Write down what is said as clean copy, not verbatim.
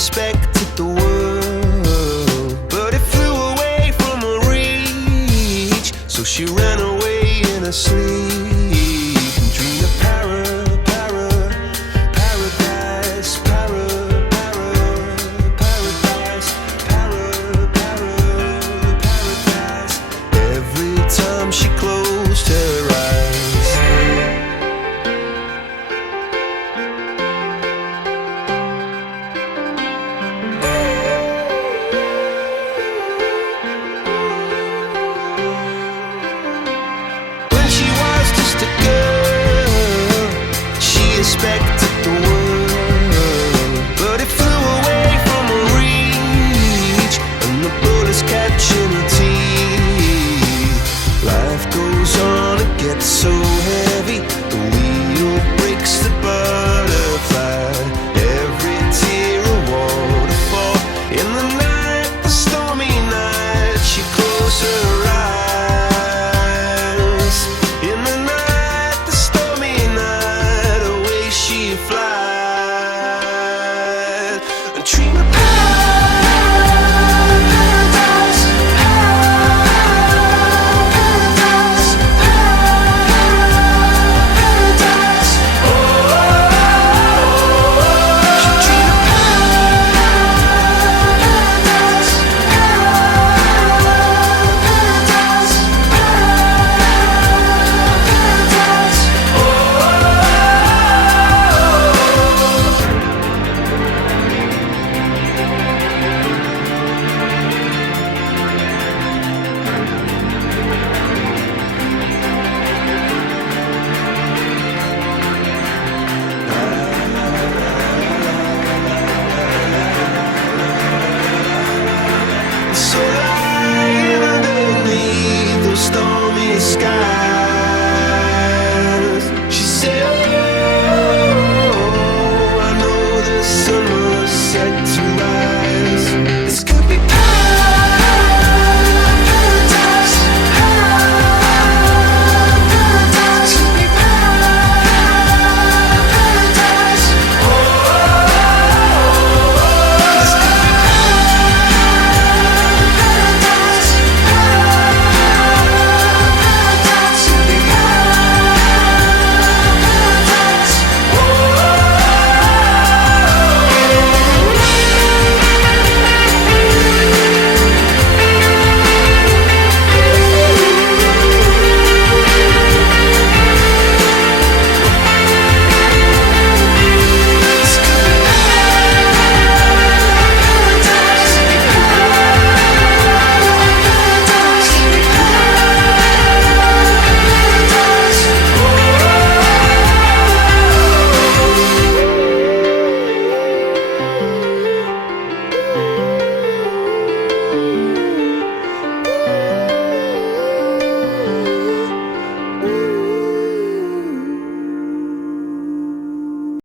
expected the world, but it flew away from her reach. So she ran away in her sleep and dreamed of paradise, paradise. Every time she closed her eyes. When she was just a girl, she expected the world, but it flew away from her reach, and the bullets catching her teeth. Life goes on, it gets so heavy, the wheel breaks the butterfly. Every tear a waterfall. In the night, the stormy night, she closed her eyes. In the night, the stormy night, away she flies, and dream of